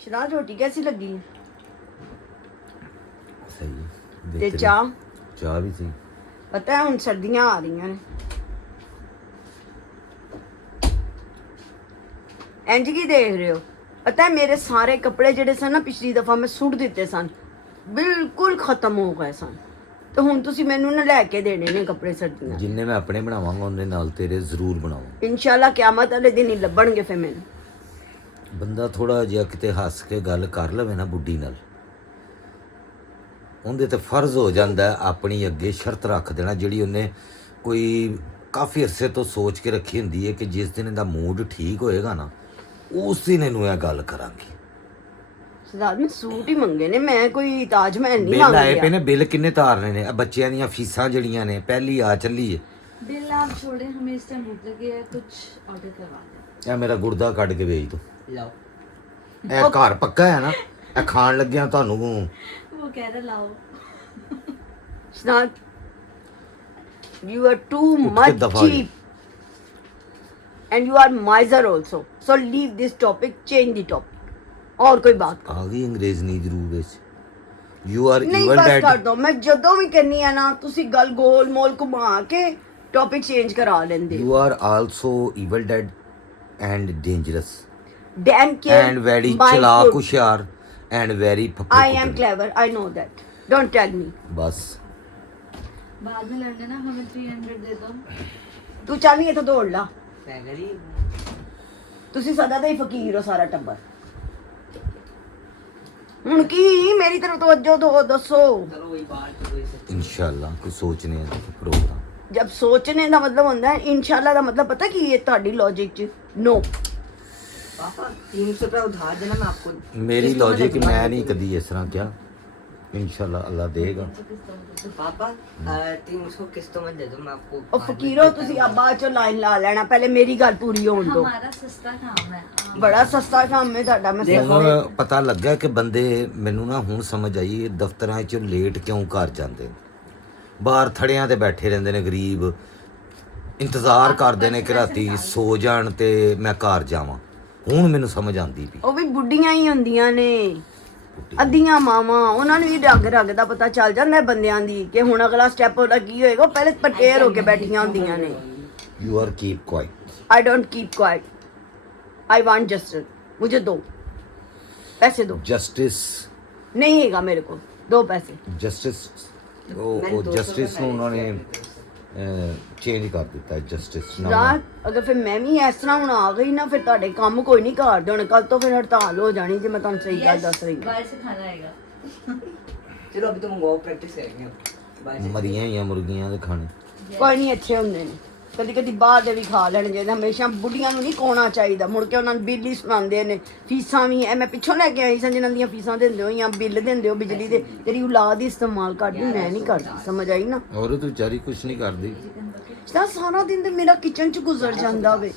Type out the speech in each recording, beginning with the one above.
शराब रोटी कैसी लगी? सही है। ते बेहतरीन। चाह? चाह भी सही। पता है हुण सर्दियां आ रही ने, इंज की देख रहे हो? पता है मेरे सारे कपड़े जेडे सन ना पिछली दफा मैं सुट दिते सन, बिल्कुल खत्म हो गए सन। तो हुण तुसी मैनू ना लैके देने ने कपड़े सर्दियां। जिन्ने मैं अपने बनावांगा उन्ने नाल तेरे जरूर बनावांगा। इंशाल्लाह क्यामत वाले दिन ही लभणगे फिर मैनू। ਬੰਦਾ ਥੋੜਾ ਜਿਹਾ ਕਿਤੇ ਹੱਸ ਕੇ ਗੱਲ ਕਰ ਲਵੇ ਨਾ ਬੁੱਢੀ ਨਾਲ, ਉਹਦੇ ਤੇ ਫਰਜ਼ ਹੋ ਜਾਂਦਾ ਹੈ ਆਪਣੀ ਅੱਗੇ ਸ਼ਰਤ ਰੱਖ ਦੇਣਾ ਜਿਹੜੀ ਉਹਨੇ ਕੋਈ ਕਾਫੀ ਅਰਸੇ ਤੋਂ ਸੋਚ ਕੇ ਰੱਖੀ ਹੁੰਦੀ ਹੈ ਕਿ ਜਿਸ ਦਿਨ ਇਹਦਾ ਮੂਡ ਠੀਕ ਹੋਏਗਾ ਨਾ ਉਸ ਦਿਨ ਇਹਨੂੰ ਇਹ ਗੱਲ ਕਰਾਂਗੀ। ਸਰਦਾਰ ਮੈਂ ਸੂਟ ਹੀ ਮੰਗੇ ਨੇ, ਮੈਂ ਕੋਈ ਤਾਜ ਮਹਿਲ ਨਹੀਂ ਬਿੱਲ ਆਏ ਮੰਗਿਆ। ਪਏ ਨੇ, ਬਿੱਲ ਕਿੰਨੇ ਤਾਰਨੇ ਨੇ? ਬੱਚਿਆਂ ਦੀਆਂ ਫੀਸਾਂ ਜਿਹੜੀਆਂ ਨੇ ਪਹਿਲੀ ਆ ਚੱਲੀ ਹੈ। बिल आप छोड़े, हमें इस टाइम भूख लगी है, कुछ ऑर्डर करवा दें। ਇਹ ਮੇਰਾ ਗੁਰਦਾ ਕੱਢ ਕੇ ਵੇਚ ਦੋ। लाओ। ਇਹ ਘਰ ਪੱਕਾ ਹੈ ਨਾ, ਇਹ ਖਾਣ ਲੱਗਿਆ ਤੁਹਾਨੂੰ वो कह रहा लाओ। Not, you are too ਉੱਠ ਕੇ much ਦਫ਼ਾ ਹੋ ਜਾ। cheap and you are miser also. So leave this topic, change the topic. और कोई बात करो। ਆ ਗਈ ਅੰਗਰੇਜ਼ਨੀ ਜ਼ਰੂਰ ਵਿੱਚ। ਯੂ ਆਰ नहीं ਈਵਲ बस ਡੈਡ। कर दो, मैं जदों भी करनी है ना तुसी गल गोल मोल घुमा के टॉपिक चेंज करा लेंदे। You are also evil dead and dangerous Damn care and very my ਚਲਾਕ good. ਹੁਸ਼ਿਆਰ and very I am clever, I know that. Don't tell me. ਬਸ बाद में लड़ने ना, हमें 300 दे दो। तू चल नहीं तो दौड़ ला। तुसी सदा दे ही फकीर हो सारा टब्बर। ਹੁਣ ਕੀ ਮੇਰੀ ਤਰਫ ਤਵੱਜੋ ਦੋ ਦੱਸੋ। ਇਨਸ਼ਾਅੱਲਾ ਕੋਈ ਸੋਚਨੇ ਆ ਪ੍ਰੋਗਰਾਮ। जब सोचने का मतलब होता है इंशाल्लाह का मतलब पता की है ਤੁਹਾਡੀ लॉजिक च नो। पापा 300 रुपया उधार देना मैं आपको। ਮੇਰੀ किस्तों में ਲੌਜਿਕ दे दूंगा। ਮੈਂ ਨਹੀਂ ਕਦੀ ਇਸ ਤਰ੍ਹਾਂ ਕਿਹਾ। ਇਨਸ਼ਾਅੱਲਾ ਅੱਲਾ ਦੇਗਾ। पापा 300 किस्तों में दे दो मैं आपको। ਉਹ ਫਕੀਰੋ ਤੁਸੀਂ ਆ ਬਾਅਦ ਚ ਲਾਈਨ ਲਾ ਲੈਣਾ, ਪਹਿਲੇ ਮੇਰੀ ਗੱਲ ਪੂਰੀ ਹੋਣ ਦਿਓ। हमारा सस्ता काम है। हाँ। ਬੜਾ ਸਸਤਾ ਕੰਮ ਹੈ ਤੁਹਾਡਾ। ਮੈਂ ਹੁਣ ਪਤਾ ਲੱਗਾ ਕਿ ਬੰਦੇ ਮੈਨੂੰ ਨਾ ਹੁਣ ਸਮਝ ਆਈ ਇਹ ਦਫ਼ਤਰਾਂ 'ਚ ਲੇਟ ਕਿਉਂ ਘਰ ਜਾਂਦੇ ਨੇ। ਬਾਹਰ ਥੜਿਆਂ ਤੇ ਬੈਠੇ ਰਹਿੰਦੇ ਨੇ ਗਰੀਬ, ਇੰਤਜ਼ਾਰ ਕਰਦੇ ਨੇ ਕਿ ਰਾਤੀ ਸੋ ਜਾਣ ਤੇ ਮੈਂ ਘਰ ਜਾਵਾਂ। ਹੁਣ ਮੈਨੂੰ ਸਮਝ ਆਉਂਦੀ ਪਈ। ਉਹ ਵੀ ਬੁੱਢੀਆਂ ਹੀ ਹੁੰਦੀਆਂ ਨੇ, ਅੱਧੀਆਂ ਮਾਵਾਂ, ਉਹਨਾਂ ਨੂੰ ਵੀ ਰਗ ਰਗ ਦਾ ਪਤਾ ਚੱਲ ਜਾਂਦਾ ਹੈ ਬੰਦਿਆਂ ਦੀ ਕਿ ਹੁਣ ਅਗਲਾ ਸਟੈਪ ਉਹਦਾ ਕੀ ਹੋਏਗਾ। ਉਹ ਪਹਿਲੇ ਪ੍ਰਪੇਅਰ ਹੋ ਕੇ ਬੈਠੀਆਂ ਹੁੰਦੀਆਂ ਨੇ। You are keep quite. I don't keep quiet, I want justice. मुझे दो पैसे, दो। ਜਸਟਿਸ नहीं हैगा मेरे को, दो पैसे। ਜਸਟਿਸ ਉਹ ਜਸਟਿਸ ਨੂੰ ਉਹਨਾਂ ਨੇ ਚੇਂਜ ਕਰ ਦਿੱਤਾ ਹੈ ਜਸਟਿਸ ਨਾਮ। ਰਾਤ ਅਗਰ ਫਿਰ ਮੈਂ ਵੀ ਇਸ ਤਰ੍ਹਾਂ ਹੁਣ ਆ ਗਈ ਨਾ ਫਿਰ ਤੁਹਾਡੇ ਕੰਮ ਕੋਈ ਨਹੀਂ ਕਰਦੇ ਹੁਣ। ਕੱਲ ਤੋਂ ਫਿਰ ਹੜਤਾਲ ਹੋ ਜਾਣੀ ਜੇ ਮੈਂ ਤੁਹਾਨੂੰ ਸਹੀ ਗੱਲ ਦੱਸ ਰਹੀ ਹਾਂ। बाहर से खाना आएगा। चलो अभी तो मंगवाओ, प्रैक्टिस करेंगे हम। बाय से। ਮਰੀਆਂ ਹੀ ਆ ਮੁਰਗੀਆਂ ਦੇ ਖਾਣੇ। ਕੋਈ ਨਹੀਂ, ਅੱਛੇ ਹੁੰਦੇ ਨੇ। ਕਦੀ ਕਦੀ ਬਾਹਰ ਦੇ ਵੀ ਖਾ ਲੈਣੇ ਚਾਹੀਦੇ। ਹਮੇਸ਼ਾ ਬੁੱਢੀਆਂ ਨੂੰ ਨਹੀਂ ਕੋਣਾ ਚਾਹੀਦਾ। ਮੁੜ ਕੇ ਉਹਨਾਂ ਨੂੰ ਬਿੱਲ ਹੀ ਸੁਣਾਉਂਦੇ ਨੇ, ਫੀਸਾਂ ਵੀ। ਐ ਮੈਂ ਪਿੱਛੋਂ ਲੈ ਕੇ ਆਈ ਸਾਂ ਜਿਨ੍ਹਾਂ ਦੀਆਂ ਫੀਸਾਂ ਦਿੰਦੇ ਹੋ ਜਾਂ ਬਿੱਲ ਦਿੰਦੇ ਹੋ ਬਿਜਲੀ ਦੇ, ਤੇਰੀ ਔਲਾਦ ਹੀ ਇਸਤੇਮਾਲ ਕਰਦੀ, ਮੈਂ ਨਹੀਂ ਕਰਦੀ। ਸਮਝ ਆਈ ਨਾ? ਔਰਤ ਵਿਚਾਰੀ ਕੁਛ ਨਹੀਂ ਕਰਦੀ। ਤਾਂ ਸਾਰਾ ਦਿਨ ਤੇ ਮੇਰਾ ਕਿਚਨ ਚ ਗੁਜ਼ਰ ਜਾਂਦਾ ਵੇ।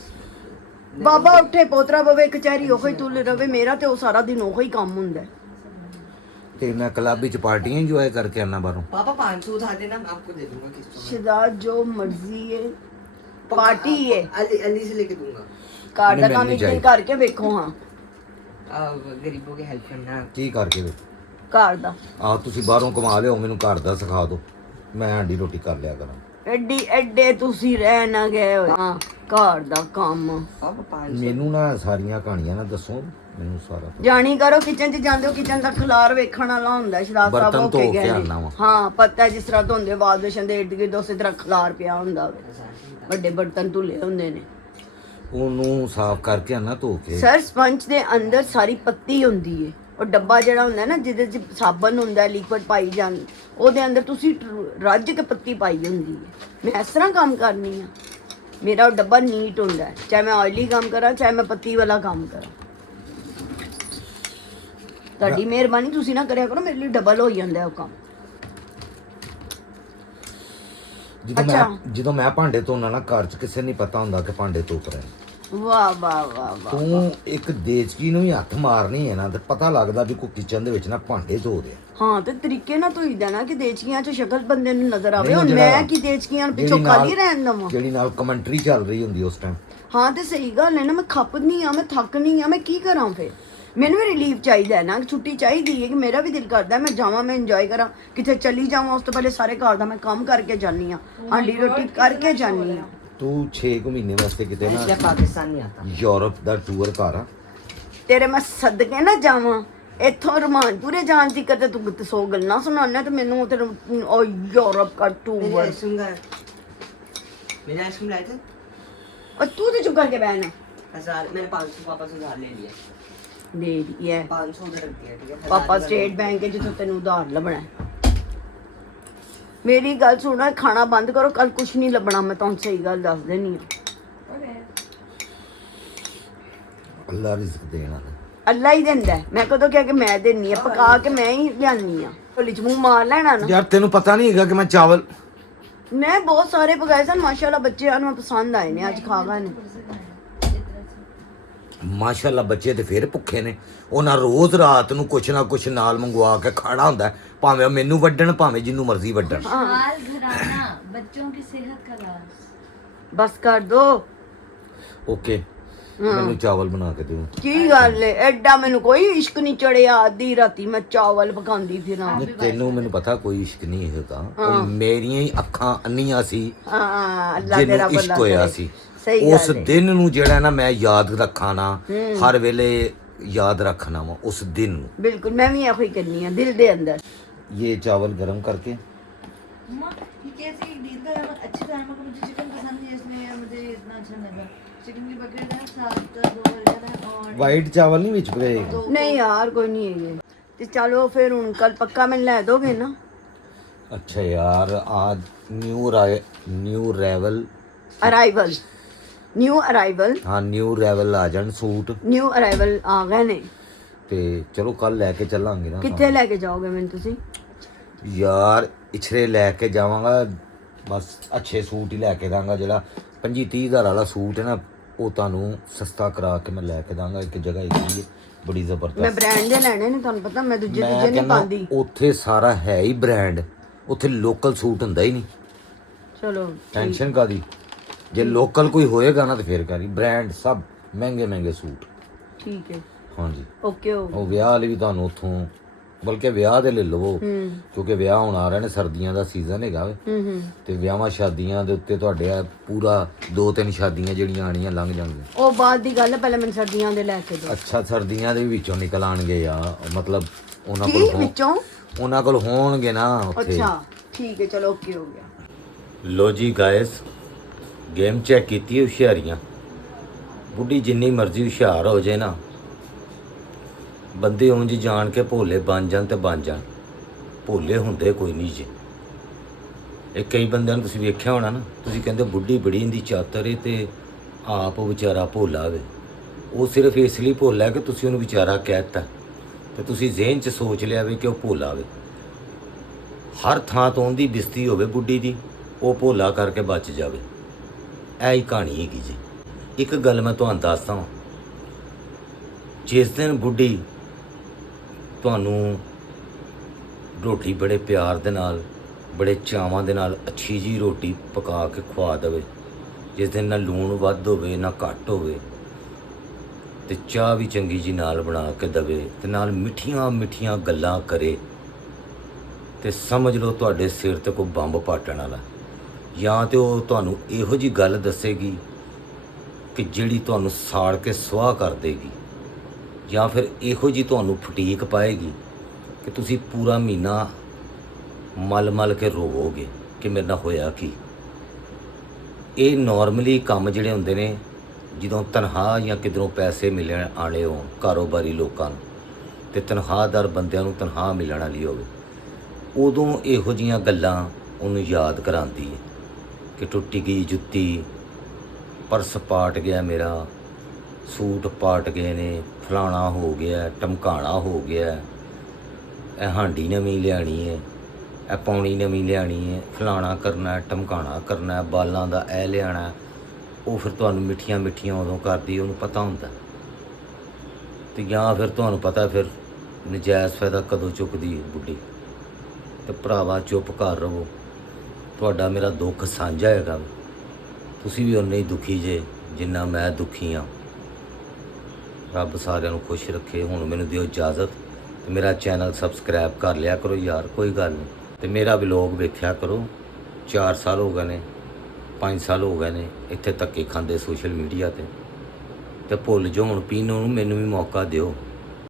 ਬਾਬਾ ਉੱਠੇ ਪੋਤਰਾ ਬਵੇ ਕਚਹਿਰੀ ਉਹ ਹੀ ਤੁਲ ਰਵੇ, ਮੇਰਾ ਤੇ ਉਹ ਸਾਰਾ ਦਿਨ ਉਹ ਹੀ ਕੰਮ ਹੁੰਦਾ ਹੈ। ਤੇ ਮੈਂ ਕਲੱਬ ਵਿੱਚ ਪਾਰਟੀਆਂ ਇੰਜੋਏ ਕਰਕੇ ਆਣਾ ਬਾਹਰੋਂ। पापा 500 उधार देना मैं आपको दे दूंगा किस्तों में। ਸ਼ਿਦਾਤ ਜੋ ਮਰਜ਼ੀ ਹੈ, ਪਾਰਟੀ ਹੈ। अली अली से लेके दूंगा। ਘਰ ਦਾ ਨਹੀਂ, ਕੰਮ ਮੈਨੂੰ ਇੱਕ ਦਿਨ ਚਾਹੀਦਾ। ਕਰਕੇ ਵੇਖੋ। ਹਾਂ, गरीबों की हेल्प करना। ਕੀ ਕਰਕੇ ਵੇ ਘਰ ਦਾ। ਆ ਤੁਸੀਂ ਬਾਹਰੋਂ ਕਮਾ ਲਿਓ, ਮੈਨੂੰ ਘਰ ਦਾ ਸਿਖਾ ਦਿਓ, ਮੈਂ ਆਂਡੀ ਰੋਟੀ ਕਰ ਲਿਆ ਕਰਾਂ। ਐਡੀ ਐਡੇ ਤੁਸੀਂ ਰਹਿ ਨਾ ਗਏ ਹੋਏ। ਹਾਂ, ਘਰ ਦਾ ਕੰਮ। पापा 500। ਮੈਨੂੰ ਨਾ ਸਾਰੀਆਂ ਕਹਾਣੀਆਂ ਨਾ ਦੱਸੋ, ਮੈਨੂੰ ਸਾਰਾ ਪਤਾ। ਜਾਣੀ ਕਰੋ ਕਿਚਨ ਚ ਜਾਂਦੇ ਹੋ, ਕਿਚਨ ਦਾ ਖਲਾਰ ਵੇਖਣ ਵਾਲਾ ਹੁੰਦਾ ਹੈ। ਸ਼ਰਾਬ ਸਾਹਿਬ ਬਰਤਨ ਹੋ ਧੋ ਕੇ ਕੇ ਗਏ ਆਉਣਾ ਨੇ। ਵਾ। ਹਾਂ, ਪਤਾ ਹੈ ਜਿਸ ਤਰ੍ਹਾਂ ਧੋਂਦੇ ਵਾਸ਼ਬੇਸ਼ਨ ਦੇ ਇਰਦ ਗਿਰਦ ਉਸੇ ਤਰ੍ਹਾਂ ਖਲਾਰ ਪਿਆ ਹੁੰਦਾ ਵੇ। ਵੱਡੇ ਬਰਤਨ ਧੁੱਲੇ ਹੁੰਦੇ ਨੇ। ਉਹਨੂੰ ਸਾਫ਼ ਕਰਕੇ ਆਣਾ ਧੋ ਕੇ। ਸਰ ਸਪੰਜ ਦੇ ਅੰਦਰ ਸਾਰੀ ਪੱਤੀ ਹੁੰਦੀ ਹੈ। ਉਹ ਡੱਬਾ ਜਿਹੜਾ ਹੁੰਦਾ ਨਾ ਜਿਹਦੇ 'ਚ ਸਾਬਣ ਹੁੰਦਾ, ਲਿਕਵਿਡ ਪਾਈ ਜਾਂਦੀ, ਉਹਦੇ ਅੰਦਰ ਤੁਸੀਂ ਰੱਜ ਕੇ ਪੱਤੀ ਪਾਈ ਹੁੰਦੀ ਹੈ। ਮੈਂ ਇਸ ਤਰ੍ਹਾਂ ਕੰਮ ਕਰਨੀ ਆ। ਮੇਰਾ ਉਹ ਡੱਬਾ ਨੀਟ ਹੁੰਦਾ ਹੈ, ਚਾਹੇ ਮੈਂ ਆਇਲੀ ਕੰਮ ਕਰਾਂ ਚਾਹੇ ਮੈਂ ਪੱਤੀ ਵਾਲਾ ਕੰਮ ਕਰਾਂ। ਤੁਹਾਡੀ ਮਿਹਰਬਾਨੀ, ਤੁਸੀਂ ਨਾ ਕਰਿਆ ਕਰੋ, ਮੇਰੇ ਲਈ ਡਬਲ ਹੋ ਜਾਂਦਾ ਉਹ ਕੰਮ। ਜਦੋਂ ਮੈਂ ਭਾਂਡੇ ਧੋਣਾ ਨਾ ਘਰ 'ਚ ਕਿਸੇ ਨਹੀਂ ਪਤਾ ਹੁੰਦਾ ਕਿ ਭਾਂਡੇ ਧੋਪ ਰਹੇ। ਵਾਹ ਵਾਹ ਵਾਹ ਵਾਹ। ਤੂੰ ਇੱਕ ਦੇਚਕੀ ਨੂੰ ਹੀ ਹੱਥ ਮਾਰਨੀ ਹੈ ਨਾ ਤੇ ਪਤਾ ਲੱਗਦਾ ਵੀ ਕੋਈ ਕਿਚਨ ਦੇ ਵਿੱਚ ਨਾ ਭਾਂਡੇ ਧੋ ਰਿਹਾ। ਹਾਂ, ਤੇ ਤਰੀਕੇ ਨਾਲ ਧੋਈ ਦੇਣਾ ਕਿ ਦੇਚਕੀਆਂ 'ਚ ਸ਼ਕਲ ਬੰਦੇ ਨੂੰ ਨਜ਼ਰ ਆਵੇ। ਨਹੀਂ, ਹੁਣ ਜਿਹੜਾ- ਮੈਂ ਕੀ ਦੇਚਕੀਆਂ ਨੂੰ ਪਿੱਛੋਂ ਜਿਹੜੀ ਨਾਲ- ਖਾਲੀ ਰਹਿਣ ਦਵਾਂ? ਜਿਹੜੀ ਨਾਲ ਕਮੈਂਟਰੀ ਚੱਲ ਰਹੀ ਹੁੰਦੀ ਉਸ ਟਾਈਮ। ਹਾਂ, ਤੇ ਸਹੀ ਗੱਲ ਹੈ ਨਾ। ਮੈਂ ਖੱਪਦੀ ਆ, ਮੈਂ ਥੱਕਨੀ ਆ, ਮੈਂ ਕੀ ਕਰਾਂ ਫਿਰ? ਮੈਨੂੰ ਵੀ ਰਿਲੀਫ ਚਾਹੀਦਾ ਹੈ ਨਾ, ਛੁੱਟੀ ਚਾਹੀਦੀ ਹੈ ਕਿ ਮੇਰਾ ਵੀ ਦਿਲ ਕਰਦਾ ਮੈਂ ਜਾਵਾਂ, ਮੈਂ ਇੰਜੋਏ ਕਰਾਂ, ਕਿਤੇ ਚਲੀ ਜਾਵਾਂ। ਉਸ ਤੋਂ ਪਹਿਲੇ ਸਾਰੇ ਘਰ ਦਾ ਮੈਂ ਕੰਮ ਕਰਕੇ ਜਾਨੀ ਆ, ਆਂਡੀ ਰੋਟੀ ਕਰਕੇ ਜਾਨੀ ਆ। ਤੂੰ 6 ਮਹੀਨੇ ਵਾਸਤੇ ਕਿਤੇ ਨਾ इसलिए पाकिस्तान नहीं आता। ਯੂਰਪ ਦਾ ਟੂਰ ਕਰ ਆ। ਤੇਰੇ ਮੈਂ ਸਦਕੇ ਨਾ ਜਾਵਾਂ, ਇੱਥੋਂ ਰਮਾਨਪੁਰੇ ਜਾਣ ਦੀ ਕਦੇ ਤੂੰ 100 ਗੱਲਾਂ ਸੁਣਾਉਣਾ ਤੇ ਮੈਨੂੰ ਤੇ ਉਹ ਯੂਰਪ ਦਾ मेरे ਟੂਰ। आइसक्रीम का मेरे आइसक्रीम लाए थे और तू तो चुप करके बहना 1000 मैंने 500 पापा से उधार ले लिया। दे दिया 500 उधर रख दिया, ठीक है। पापा स्टेट बैंक के जिथों तेन उधार लभना है। मेरी गल सुनो, खाना बंद करो, कल कुछ नहीं लभना, मैं तुम सही गल दस देनी है। ਅੱਲਾ ਰਿਜ਼ਕ ਦੇਣਾ। अल्लाह ही देंदा है, मैं कदों क्या कि मैं देनी है, पका के मैं ही लियानी आ। ढोली च मुंह मार लेना ना। ਯਾਰ ਤੈਨੂੰ ਪਤਾ ਨਹੀਂ ਹੈਗਾ ਕਿ ਮੈਂ ਚਾਵਲ मैं बहुत सारे पकाए सन माशाल्लाह, बच्चे आने पसंद आए ने, आज खा गए ने। ਮਾਸ਼ਾਅੱਲਾ ਬੱਚੇ ਤੇ ਫਿਰ ਭੁੱਖੇ ਨੇ। ਉਹਨਾਂ ਰੋਜ਼ ਰਾਤ ਨੂੰ ਕੁਛ ਨਾ ਕੁਛ ਨਾਲ ਮੰਗਵਾ ਕੇ ਖਾਣਾ ਹੁੰਦਾ ਹੈ, ਭਾਵੇਂ ਉਹ ਮੈਨੂੰ ਵੱਢਣ ਭਾਵੇਂ ਜਿੰਨੂੰ ਮਰਜ਼ੀ ਵੱਢਣ। हाल घराना बच्चों की सेहत का राज। बस कर दो। ਓਕੇ ਮੈਨੂੰ ਚਾਵਲ ਬਣਾ ਕੇ ਦਿਓ। की गल है, एडा मैनू कोई इश्क नहीं चढ़िया, आधी राती मैं चावल पकांदी फिरां। ਨਹੀਂ, ਤੈਨੂੰ ਮੈਨੂੰ ਪਤਾ ਕੋਈ ਇਸ਼ਕ ਨਹੀਂ ਹੈਗਾ, ਉਹ ਮੇਰੀਆਂ ਹੀ ਅੱਖਾਂ ਅੰਨੀਆਂ ਸੀ हाँ अल्लाह तेरा ਜਿਹਨੂੰ ਇਸ਼ਕ भला ਹੋਇਆ करे। ਸੀ। सही ਉਸ गल है। ਦਿਨ ਨੂੰ ਜਿਹੜਾ ਨਾ ਮੈਂ ਯਾਦ ਰੱਖਾਂ ਨਾ, ਹਰ ਵੇਲੇ ਯਾਦ ਰੱਖਣਾ ਵਾ ਉਸ ਦਿਨ ਨੂੰ। बिल्कुल मैं भी ऐसे ही करनी है, दिल दे अंदर। ये चावल गरम करके अम्मा ये कैसे डील का अच्छी था, मुझे चिकन पसंद नहीं है इसलिए मुझे इतना अच्छा लगा। चिकन की बकेट है, साथ 2 बर्गर है और वाइट चावल नहीं बिच गए। नहीं यार कोई नहीं है ये। तो चलो फिर हूँ कल पक्का मैंने लै दोगे ना। अच्छा यार आज न्यू रेवल अराइवल, न्यू अराइवल, हाँ न्यू रेवल आ जान सूट न्यू अराइवल आ गए ने। ਤੇ ਚਲੋ ਕੱਲ ਲੈ ਕੇ ਚੱਲਾਂਗੇ ਨਾ। कितने लेके जाओगे मैंने तुसी? ਯਾਰ ਇਛਰੇ ਲੈ ਕੇ ਜਾਵਾਂਗਾ, ਬਸ ਅੱਛੇ ਸੂਟ ਹੀ ਲੈ ਕੇ ਦਾਂਗਾ। ਜਿਹੜਾ 25-30 ਹਜ਼ਾਰ ਵਾਲਾ ਸੂਟ ਹੈ ਨਾ, ਉਹ ਤੁਹਾਨੂੰ ਸਸਤਾ ਕਰਾ ਕੇ ਮੈਂ ਲੈ ਕੇ ਦਾਂਗਾ। ਇੱਕ ਜਗ੍ਹਾ ਹੈਗੀ ਹੈ ਬੜੀ मैं ਜ਼ਬਰਦਸਤ। ब्रांड दे लेने ने, तुहानू पता मैं दूजे ਮੈਂ दूजे नहीं ਕਹਿੰਦਾ पांदी। ਉੱਥੇ ਸਾਰਾ ਹੈ ਹੀ ਬ੍ਰਾਂਡ, ਉੱਥੇ ਲੋਕਲ ਸੂਟ ਹੁੰਦਾ ਹੀ ਨਹੀਂ। चलो ਟੈਨਸ਼ਨ ਕਾਦੀ, ਜੇ ਲੋਕਲ ਕੋਈ ਹੋਏਗਾ ਨਾ ਤੇ ਫਿਰ ਕਰੀ। ਬ੍ਰਾਂਡ ਸਭ ਮਹਿੰਗੇ ਮਹਿੰਗੇ ਸੂਟ। ठीक है, ਹਾਂਜੀ ओके हो। ਉਹ ਵਿਆਹ ਵਾਲੇ ਵੀ ਤੁਹਾਨੂੰ ਉੱਥੋਂ, ਬਲਕਿ ਵਿਆਹ ਦੇ ਲੈ ਲਵੋ, ਕਿਉਂਕਿ ਵਿਆਹ ਹੁਣ ਆ ਰਹੇ ਨੇ, ਸਰਦੀਆਂ ਦਾ ਸੀਜ਼ਨ ਹੈਗਾ ਵੇ। ਤੇ ਵਿਆਹਾਂ ਸ਼ਾਦੀਆਂ ਦੇ ਉੱਤੇ ਤੁਹਾਡੇ ਆ ਪੂਰਾ 2-3 ਸ਼ਾਦੀਆਂ ਜਿਹੜੀਆਂ ਆਣੀਆਂ ਲੰਘ ਜਾਣਗੀਆਂ। ਉਹ ਬਾਅਦ ਦੀ ਗੱਲ ਹੈ, ਪਹਿਲੇ ਮੈਨੂੰ ਸਰਦੀਆਂ ਦੇ ਲੈ ਕੇ ਦਿਓ। ਅੱਛਾ ਸਰਦੀਆਂ ਦੇ ਵਿੱਚੋਂ ਨਿਕਲ ਆਣਗੇ ਆ, ਮਤਲਬ ਉਹਨਾਂ ਕੀ ਕੋਲ ਵਿੱਚੋਂ? ਉਹਨਾਂ ਕੋਲ ਹੋਣਗੇ ਨਾ ਉੱਥੇ। ਅੱਛਾ ਠੀਕ ਹੈ, ਚਲੋ ਓਕੇ ਹੋ ਗਿਆ। ਲੋ ਜੀ ਗਾਇਸ, ਗੇਮ ਚੈੱਕ ਕੀਤੀ ਹੁਸ਼ਿਆਰੀਆਂ। ਬੁੱਢੀ ਜਿੰਨੀ ਮਰਜ਼ੀ ਹੁਸ਼ਿਆਰ ਹੋ ਜੇ ਨਾ, ਬੰਦੇ ਉਂਝ ਜਾਣ ਕੇ ਭੋਲੇ ਬਣ ਜਾਣ ਤੇ ਬਣ ਜਾਣ, ਭੋਲੇ ਹੁੰਦੇ ਕੋਈ ਨਹੀਂ ਜੀ। ਇਹ ਕਈ ਬੰਦਿਆਂ ਨੂੰ ਤੁਸੀਂ ਵੇਖਿਆ ਹੋਣਾ ਨਾ, ਤੁਸੀਂ ਕਹਿੰਦੇ ਬੁੱਢੀ ਬੜੀ ਇੰਦੀ ਚਾਤਰ ਏ ਤੇ ਆਪ ਵਿਚਾਰਾ ਭੋਲਾ ਵੇ। ਉਹ ਸਿਰਫ ਇਸ ਲਈ ਭੋਲਾ ਕਿ ਤੁਸੀਂ ਉਹਨੂੰ ਵਿਚਾਰਾ ਕਹਿ ਦਿੱਤਾ ਤੇ ਤੁਸੀਂ ਜ਼ਿਹਨ 'ਚ ਸੋਚ ਲਿਆ ਵੇ ਕਿ ਉਹ ਭੋਲਾ ਵੇ। ਹਰ ਥਾਂ ਤੋਂ ਉਹਦੀ ਬਿਸਤੀ ਹੋਵੇ ਬੁੱਢੀ ਦੀ, ਉਹ ਭੋਲਾ ਕਰਕੇ ਬਚ ਜਾਵੇ। ਇਹ ਹੀ ਕਹਾਣੀ ਹੈਗੀ ਜੀ। ਇੱਕ ਗੱਲ ਮੈਂ ਤੁਹਾਨੂੰ ਦੱਸਦਾ ਹਾਂ, ਜਿਸ ਦਿਨ ਬੁੱਢੀ ਤੁਹਾਨੂੰ ਰੋਟੀ ਬੜੇ ਪਿਆਰ ਦੇ ਨਾਲ, ਬੜੇ ਚਾਵਾਂ ਦੇ ਨਾਲ ਅੱਛੀ ਜੀ ਰੋਟੀ ਪਕਾ ਕੇ ਖਵਾ ਦੇਵੇ, ਜਿਸ ਦਿਨ ਨਾ ਲੂਣ ਵੱਧ ਹੋਵੇ ਨਾ ਘੱਟ ਹੋਵੇ, ਤੇ ਚਾਹ ਵੀ ਚੰਗੀ ਜੀ ਨਾਲ ਬਣਾ ਕੇ ਦੇਵੇ ਤੇ ਨਾਲ ਮਿੱਠੀਆਂ ਮਿੱਠੀਆਂ ਗੱਲਾਂ ਕਰੇ, ਤੇ ਸਮਝ ਲਓ ਤੁਹਾਡੇ ਸਿਰ ਤੇ ਕੋਈ ਬੰਬ ਪਾਟਣ ਵਾਲਾ। ਜਾਂ ਤੇ ਉਹ ਤੁਹਾਨੂੰ ਇਹੋ ਜੀ ਗੱਲ ਦੱਸੇਗੀ ਕਿ ਜਿਹੜੀ ਤੁਹਾਨੂੰ ਸਾੜ ਕੇ ਸੁਆਹ ਕਰ ਦੇਗੀ, ਜਾਂ ਫਿਰ ਇਹੋ ਜੀ ਤੁਹਾਨੂੰ ਫਟੀਕ ਪਾਏਗੀ ਕਿ ਤੁਸੀਂ ਪੂਰਾ ਮਹੀਨਾ ਮਲ ਮਲ ਕੇ ਰੋਵੋਗੇ ਕਿ ਮੇਰੇ ਨਾਲ ਹੋਇਆ ਕੀ। ਇਹ ਨਾਰਮਲੀ ਕੰਮ ਜਿਹੜੇ ਹੁੰਦੇ ਨੇ, ਜਦੋਂ ਤਨਖਾਹ ਜਾਂ ਕਿਧਰੋਂ ਪੈਸੇ ਮਿਲਣ ਆਣੇ ਹੋਣ ਕਾਰੋਬਾਰੀ ਲੋਕਾਂ ਨੂੰ, ਤੇ ਤਨਖਾਹਦਾਰ ਬੰਦਿਆਂ ਨੂੰ ਤਨਖਾਹ ਮਿਲਣ ਵਾਲੀ ਹੋਵੇ, ਉਦੋਂ ਇਹੋ ਜਿਹੀਆਂ ਗੱਲਾਂ ਉਹਨੂੰ ਯਾਦ ਕਰਾਉਂਦੀ ਹੈ ਕਿ ਟੁੱਟੀ ਗਈ ਜੁੱਤੀ, ਪਰਸ ਪਾਟ ਗਿਆ ਮੇਰਾ, ਸੂਟ ਪਾਟ ਗਏ ਨੇ, ਫਲਾਣਾ ਹੋ ਗਿਆ, ਟਮਕਾਣਾ ਹੋ ਗਿਆ, ਇਹ ਹਾਂਡੀ ਨਵੀਂ ਲਿਆਣੀ ਹੈ, ਇਹ ਪੌਣੀ ਨਵੀਂ ਲਿਆਣੀ ਹੈ, ਫਲਾਣਾ ਕਰਨਾ, ਟਮਕਾਣਾ ਕਰਨਾ, ਬਾਲਾਂ ਦਾ ਇਹ ਲਿਆਣਾ। ਉਹ ਫਿਰ ਤੁਹਾਨੂੰ ਮਿੱਠੀਆਂ ਮਿੱਠੀਆਂ ਉਦੋਂ ਕਰਦੀ, ਉਹਨੂੰ ਪਤਾ ਹੁੰਦਾ। ਤੇ ਜਾਂ ਫਿਰ ਤੁਹਾਨੂੰ ਪਤਾ ਫਿਰ ਨਜਾਇਜ਼ ਫਾਇਦਾ ਕਦੋਂ ਚੁੱਕਦੀ ਬੁੱਢੀ। ਤੇ ਭਰਾਵਾ ਚੁੱਪ ਕਰ ਰਹੋ, ਤੁਹਾਡਾ ਮੇਰਾ ਦੁੱਖ ਸਾਂਝਾ ਹੈਗਾ, ਤੁਸੀਂ ਵੀ ਉਨੇ ਹੀ ਦੁਖੀ ਜੇ ਜਿੰਨਾ ਮੈਂ ਦੁਖੀ ਹਾਂ। ਰੱਬ ਸਾਰਿਆਂ ਨੂੰ ਖੁਸ਼ ਰੱਖੇ। ਹੁਣ ਮੈਨੂੰ ਦਿਓ ਇਜਾਜ਼ਤ ਤੇ ਮੇਰਾ ਚੈਨਲ ਸਬਸਕ੍ਰਾਈਬ ਕਰ ਲਿਆ ਕਰੋ ਯਾਰ, ਕੋਈ ਗੱਲ ਨਹੀਂ। ਤੇ ਮੇਰਾ ਵਲੋਗ ਵੇਖਿਆ ਕਰੋ। 4 ਸਾਲ ਹੋ ਗਏ ਨੇ, 5 ਸਾਲ ਹੋ ਗਏ ਨੇ ਇੱਥੇ ਧੱਕੇ ਖਾਂਦੇ ਸੋਸ਼ਲ ਮੀਡੀਆ ਤੇ ਭੁੱਲ ਜਾਓ ਹੁਣ ਪੀਨੋ ਨੂੰ, ਮੈਨੂੰ ਵੀ ਮੌਕਾ ਦਿਓ।